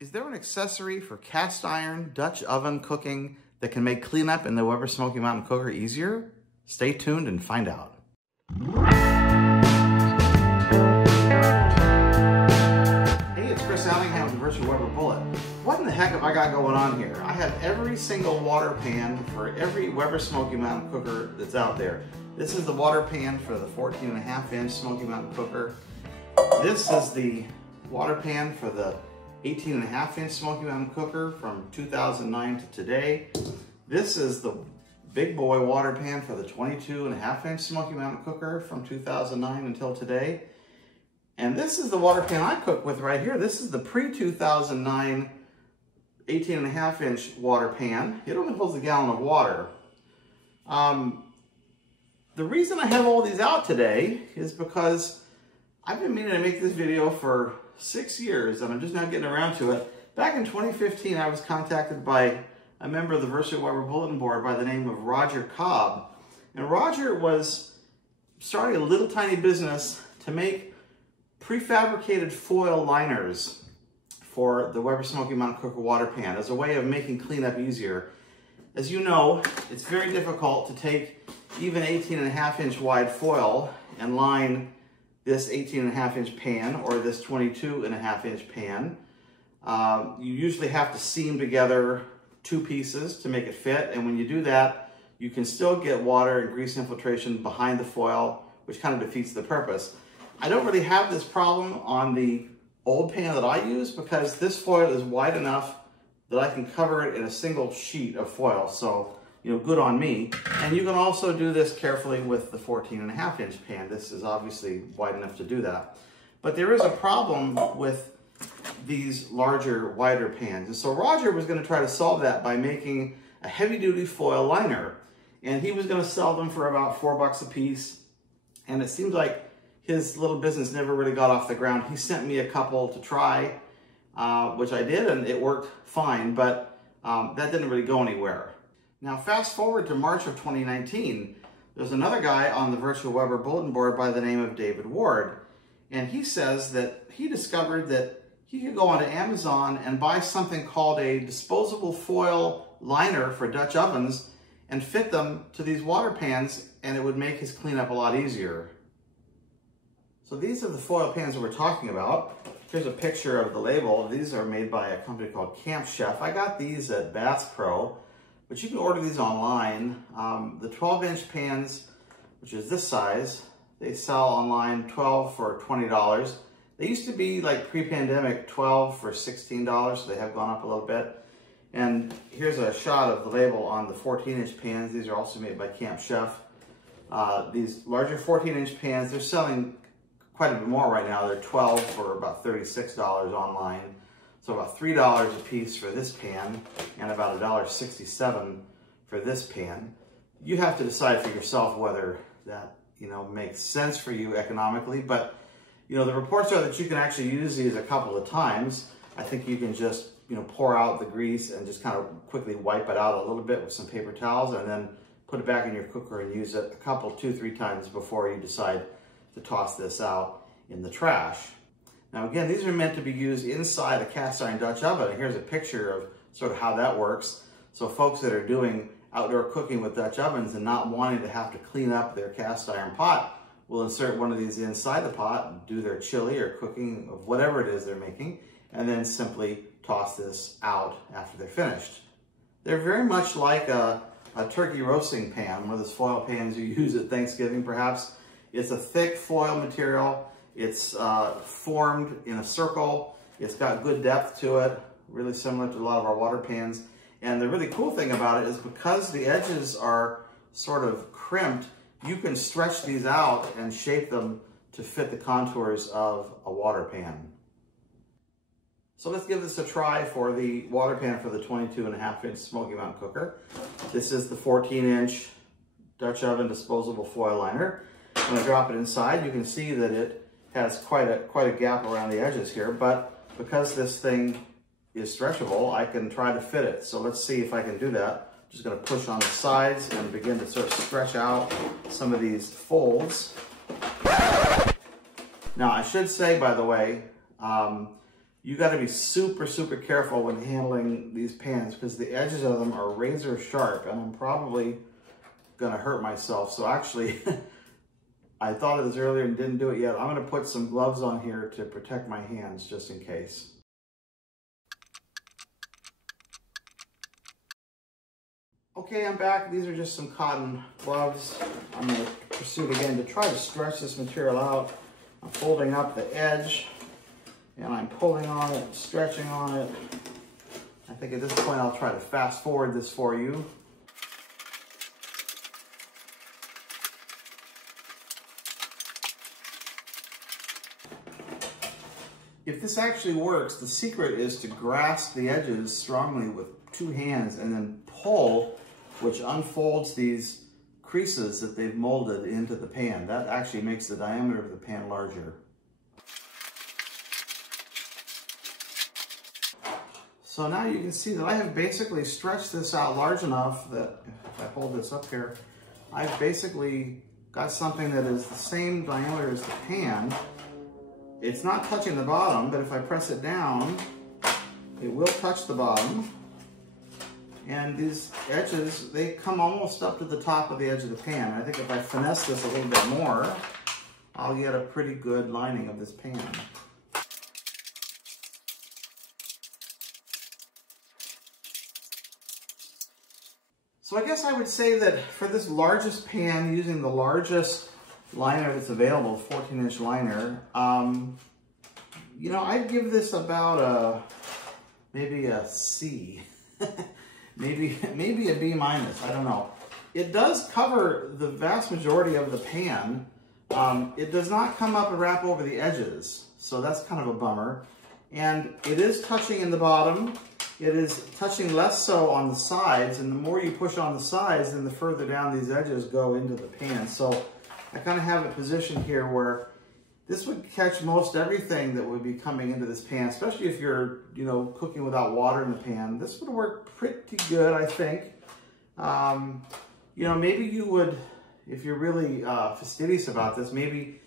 Is there an accessory for cast iron Dutch oven cooking that can make cleanup in the Weber Smokey Mountain Cooker easier? Stay tuned and find out. Hey, it's Chris Allingham with the Virtual Weber Bullet. What in the heck have I got going on here? I have every single water pan for every Weber Smokey Mountain Cooker that's out there. This is the water pan for the 14.5-inch Smokey Mountain Cooker. This is the water pan for the 18.5-inch Smokey Mountain Cooker from 2009 to today. This is the big boy water pan for the 22.5-inch Smokey Mountain Cooker from 2009 until today. And this is the water pan I cook with right here. This is the pre-2009 18.5-inch water pan. It only holds a gallon of water. The reason I have all these out today is because I've been meaning to make this video for 6 years, and I'm just now getting around to it. Back in 2015, I was contacted by a member of the Virtual Weber Bulletin Board by the name of Roger Cobb. And Roger was starting a little tiny business to make prefabricated foil liners for the Weber Smokey Mountain Cooker water pan as a way of making cleanup easier. As you know, it's very difficult to take even 18.5-inch wide foil and line this 18.5-inch pan or this 22.5-inch pan. You usually have to seam together two pieces to make it fit, and when you do that, you can still get water and grease infiltration behind the foil, which kind of defeats the purpose. I don't really have this problem on the old pan that I use because this foil is wide enough that I can cover it in a single sheet of foil, so good on me. And you can also do this carefully with the 14.5-inch pan. This is obviously wide enough to do that. But there is a problem with these larger, wider pans. And so Roger was going to try to solve that by making a heavy-duty foil liner. And he was going to sell them for about $4 a piece. And it seems like his little business never really got off the ground. He sent me a couple to try, which I did, and it worked fine, but that didn't really go anywhere. Now, fast forward to March of 2019, there's another guy on the Virtual Weber Bulletin Board by the name of David Ward. And he says that he discovered that he could go onto Amazon and buy something called a disposable foil liner for Dutch ovens and fit them to these water pans, and it would make his cleanup a lot easier. So these are the foil pans that we're talking about. Here's a picture of the label. These are made by a company called Camp Chef. I got these at Bass Pro, but you can order these online. The 12-inch pans, which is this size, they sell online 12 for $20. They used to be like pre-pandemic 12 for $16, so they have gone up a little bit. And here's a shot of the label on the 14-inch pans. These are also made by Camp Chef. These larger 14-inch pans, they're selling quite a bit more right now. They're 12 for about $36 online. So about $3 a piece for this pan and about $1.67 for this pan. You have to decide for yourself whether that, makes sense for you economically, but the reports are that you can actually use these a couple of times. I think you can just, pour out the grease and just kind of quickly wipe it out a little bit with some paper towels and then put it back in your cooker and use it a couple, 2-3 times before you decide to toss this out in the trash. Now again, these are meant to be used inside a cast iron Dutch oven. And here's a picture of sort of how that works. So folks that are doing outdoor cooking with Dutch ovens and not wanting to have to clean up their cast iron pot will insert one of these inside the pot and do their chili or cooking of whatever it is they're making, and then simply toss this out after they're finished. They're very much like a turkey roasting pan, one of those foil pans you use at Thanksgiving perhaps. It's a thick foil material. It's formed in a circle. It's got good depth to it, really similar to a lot of our water pans. And the really cool thing about it is because the edges are sort of crimped, you can stretch these out and shape them to fit the contours of a water pan. So let's give this a try for the water pan for the 22.5-inch Smokey Mountain Cooker. This is the 14-inch Dutch oven disposable foil liner. When I drop it inside, you can see that it has quite a gap around the edges here, but because this thing is stretchable, I can try to fit it. So let's see if I can do that. I'm just going to push on the sides and begin to sort of stretch out some of these folds. Now I should say, by the way, you got to be super, super careful when handling these pans because the edges of them are razor sharp and I'm probably going to hurt myself. So actually, I thought of this earlier and didn't do it yet. I'm going to put some gloves on here to protect my hands just in case. Okay, I'm back. These are just some cotton gloves. I'm going to proceed again to try to stretch this material out. I'm folding up the edge and I'm pulling on it, stretching on it. I think at this point I'll try to fast forward this for you. If this actually works, the secret is to grasp the edges strongly with two hands and then pull, which unfolds these creases that they've molded into the pan. That actually makes the diameter of the pan larger. So now you can see that I have basically stretched this out large enough that if I hold this up here, I've basically got something that is the same diameter as the pan. It's not touching the bottom, but if I press it down, it will touch the bottom. And these edges, they come almost up to the top of the edge of the pan. I think if I finesse this a little bit more, I'll get a pretty good lining of this pan. So I guess I would say that for this largest pan, using the largest liner that's available, 14-inch liner, you know, I'd give this about maybe a C. maybe a B minus, I don't know. It does cover the vast majority of the pan. It does not come up and wrap over the edges, so that's kind of a bummer. And it is touching in the bottom. It is touching less so on the sides, and the more you push on the sides, then the further down these edges go into the pan. So I kind of have a position here where this would catch most everything that would be coming into this pan, especially if you're, you know, cooking without water in the pan. This would work pretty good, I think. You know, maybe you would, if you're really fastidious about this, maybe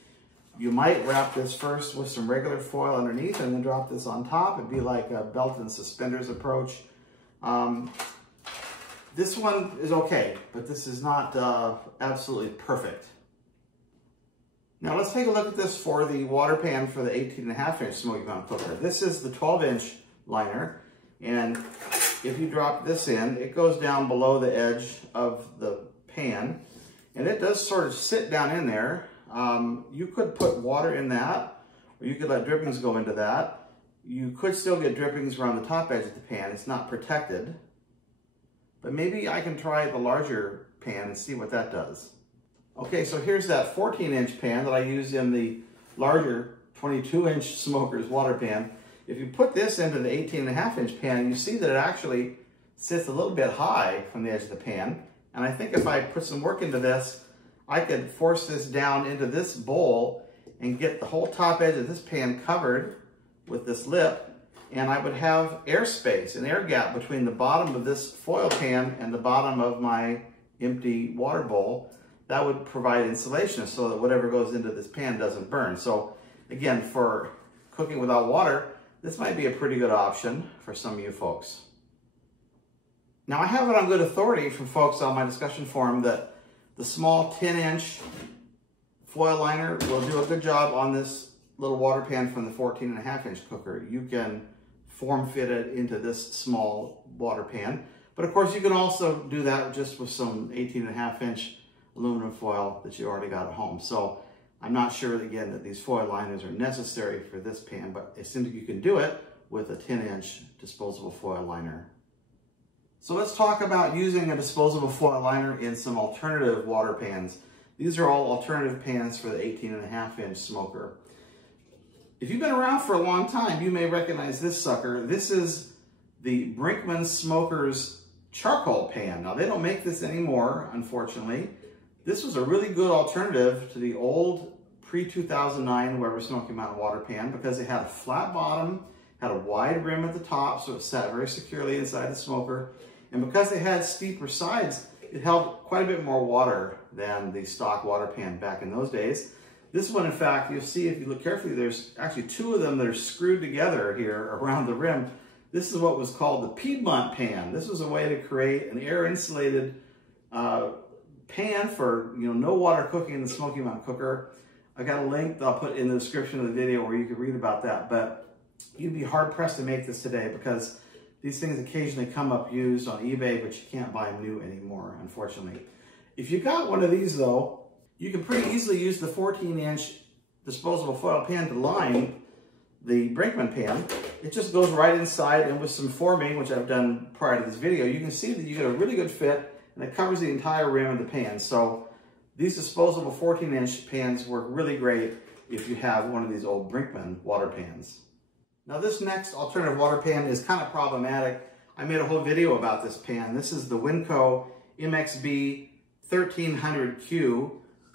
you might wrap this first with some regular foil underneath and then drop this on top. It'd be like a belt and suspenders approach. This one is okay, but this is not absolutely perfect. Now let's take a look at this for the water pan for the 18.5-inch Smokey Mountain Cooker. This is the 12-inch liner, and if you drop this in, it goes down below the edge of the pan, and it does sort of sit down in there. You could put water in that, or you could let drippings go into that. You could still get drippings around the top edge of the pan. It's not protected, but maybe I can try the larger pan and see what that does. Okay, so here's that 14-inch pan that I used in the larger 22-inch smoker's water pan. If you put this into the 18.5-inch pan, you see that it actually sits a little bit high from the edge of the pan. And I think if I put some work into this, I could force this down into this bowl and get the whole top edge of this pan covered with this lip, and I would have airspace, an air gap between the bottom of this foil pan and the bottom of my empty water bowl. That would provide insulation so that whatever goes into this pan doesn't burn. So again, for cooking without water, this might be a pretty good option for some of you folks. Now I have it on good authority from folks on my discussion forum that the small 10-inch foil liner will do a good job on this little water pan from the 14.5-inch cooker. You can form fit it into this small water pan, but of course you can also do that just with some 18.5-inch aluminum foil that you already got at home. So I'm not sure again that these foil liners are necessary for this pan, but it seems like you can do it with a 10-inch disposable foil liner. So let's talk about using a disposable foil liner in some alternative water pans. These are all alternative pans for the 18.5-inch smoker. If you've been around for a long time, you may recognize this sucker. This is the Brinkmann Smokers charcoal pan. Now they don't make this anymore, unfortunately. This was a really good alternative to the old pre-2009 Weber Smokey Mountain water pan because it had a flat bottom, had a wide rim at the top, so it sat very securely inside the smoker. And because it had steeper sides, it held quite a bit more water than the stock water pan back in those days. This one, in fact, you'll see if you look carefully, there's actually two of them that are screwed together here around the rim. This is what was called the Piedmont pan. This was a way to create an air-insulated pan for no water cooking in the Smoky Mountain Cooker. I got a link that I'll put in the description of the video where you can read about that. But you'd be hard-pressed to make this today because these things occasionally come up used on eBay, but you can't buy them new anymore, unfortunately. If you got one of these, though, you can pretty easily use the 14-inch disposable foil pan to line the Brinkmann pan. It just goes right inside, and with some forming, which I've done prior to this video, you can see that you get a really good fit, and it covers the entire rim of the pan. So these disposable 14-inch pans work really great if you have one of these old Brinkmann water pans. Now this next alternative water pan is kind of problematic. I made a whole video about this pan. This is the Winco MXB 1300Q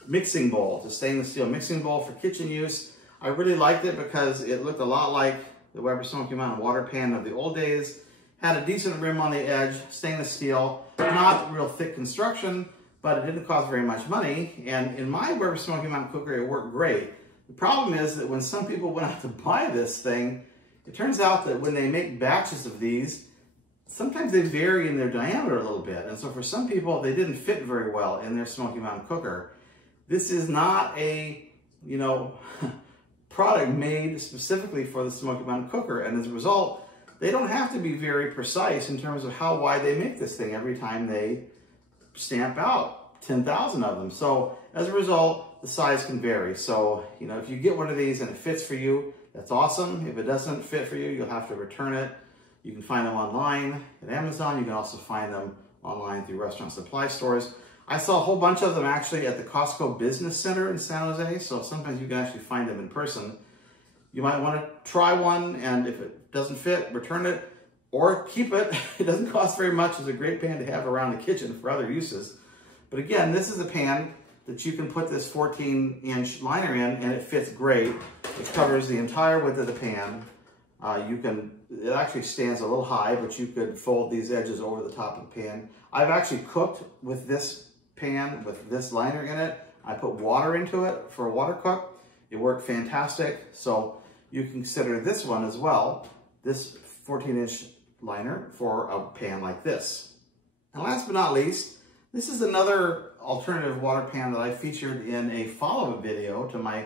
mixing bowl. It's a stainless steel mixing bowl for kitchen use. I really liked it because it looked a lot like the Weber Smokey Mountain water pan of the old days. Had a decent rim on the edge, stainless steel, not real thick construction, but it didn't cost very much money. And in my Weber Smokey Mountain Cooker, it worked great. The problem is that when some people went out to buy this thing, it turns out that when they make batches of these, sometimes they vary in their diameter a little bit. And so for some people, they didn't fit very well in their Smoky Mountain Cooker. This is not a, product made specifically for the Smoky Mountain Cooker. And as a result, they don't have to be very precise in terms of how wide they make this thing every time they stamp out 10,000 of them. So as a result, the size can vary. So, if you get one of these and it fits for you, that's awesome. If it doesn't fit for you, you'll have to return it. You can find them online at Amazon. You can also find them online through restaurant supply stores. I saw a whole bunch of them actually at the Costco Business Center in San Jose, so sometimes you can actually find them in person. You might want to try one, and if it doesn't fit, return it or keep it. It doesn't cost very much. It's a great pan to have around the kitchen for other uses. But again, this is a pan that you can put this 14-inch liner in, and it fits great. It covers the entire width of the pan. It actually stands a little high, but you could fold these edges over the top of the pan. I've actually cooked with this pan with this liner in it. I put water into it for a water cook. It worked fantastic. So you can consider this one as well, this 14-inch liner for a pan like this. And last but not least, this is another alternative water pan that I featured in a follow-up video to my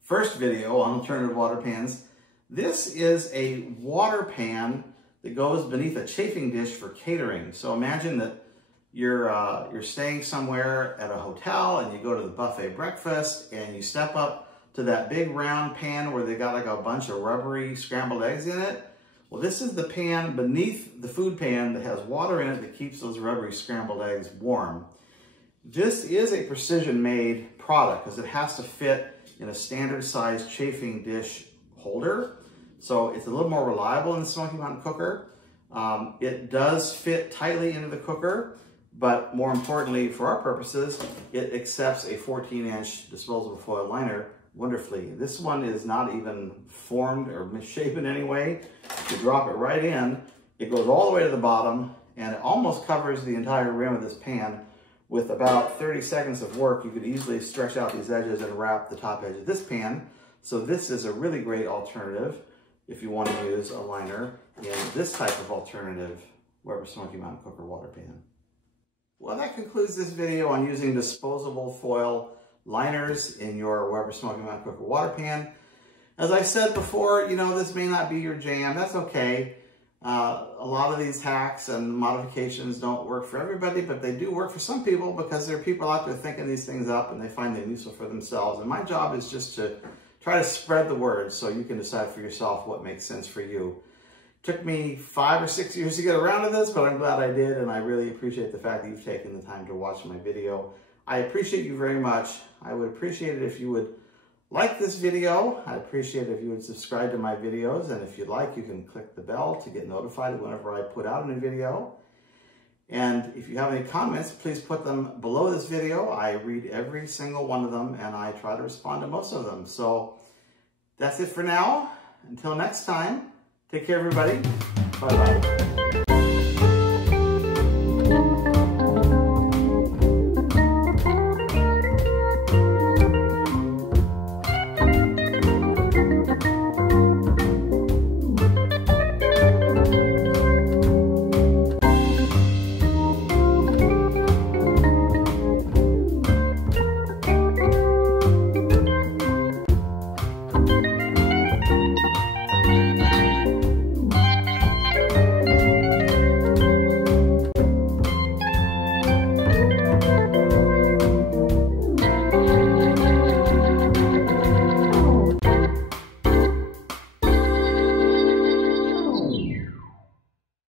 first video on alternative water pans. This is a water pan that goes beneath a chafing dish for catering. So imagine that you're staying somewhere at a hotel and you go to the buffet breakfast and you step up to that big round pan where they got like a bunch of rubbery scrambled eggs in it. Well, this is the pan beneath the food pan that has water in it that keeps those rubbery scrambled eggs warm. This is a precision-made product because it has to fit in a standard size chafing dish holder. So it's a little more reliable than the Smoky Mountain Cooker. It does fit tightly into the cooker, but more importantly for our purposes, it accepts a 14-inch disposable foil liner wonderfully. This one is not even formed or misshapen in any way. You drop it right in, it goes all the way to the bottom, and it almost covers the entire rim of this pan. With about 30 seconds of work, you could easily stretch out these edges and wrap the top edge of this pan. So this is a really great alternative if you want to use a liner in this type of alternative Weber Smokey Mountain Cooker water pan. Well, that concludes this video on using disposable foil liners in your Weber Smokey Mountain Cooker water pan. As I said before, this may not be your jam. That's okay. A lot of these hacks and modifications don't work for everybody, but they do work for some people because there are people out there thinking these things up and they find them useful for themselves. And my job is just to try to spread the word so you can decide for yourself what makes sense for you. It took me 5 or 6 years to get around to this, but I'm glad I did, and I really appreciate the fact that you've taken the time to watch my video. I appreciate you very much. I would appreciate it if you would like this video. I'd appreciate it if you would subscribe to my videos, and if you'd like, you can click the bell to get notified whenever I put out a new video. And if you have any comments, please put them below this video. I read every single one of them, and I try to respond to most of them. So that's it for now. Until next time, take care, everybody. Bye-bye.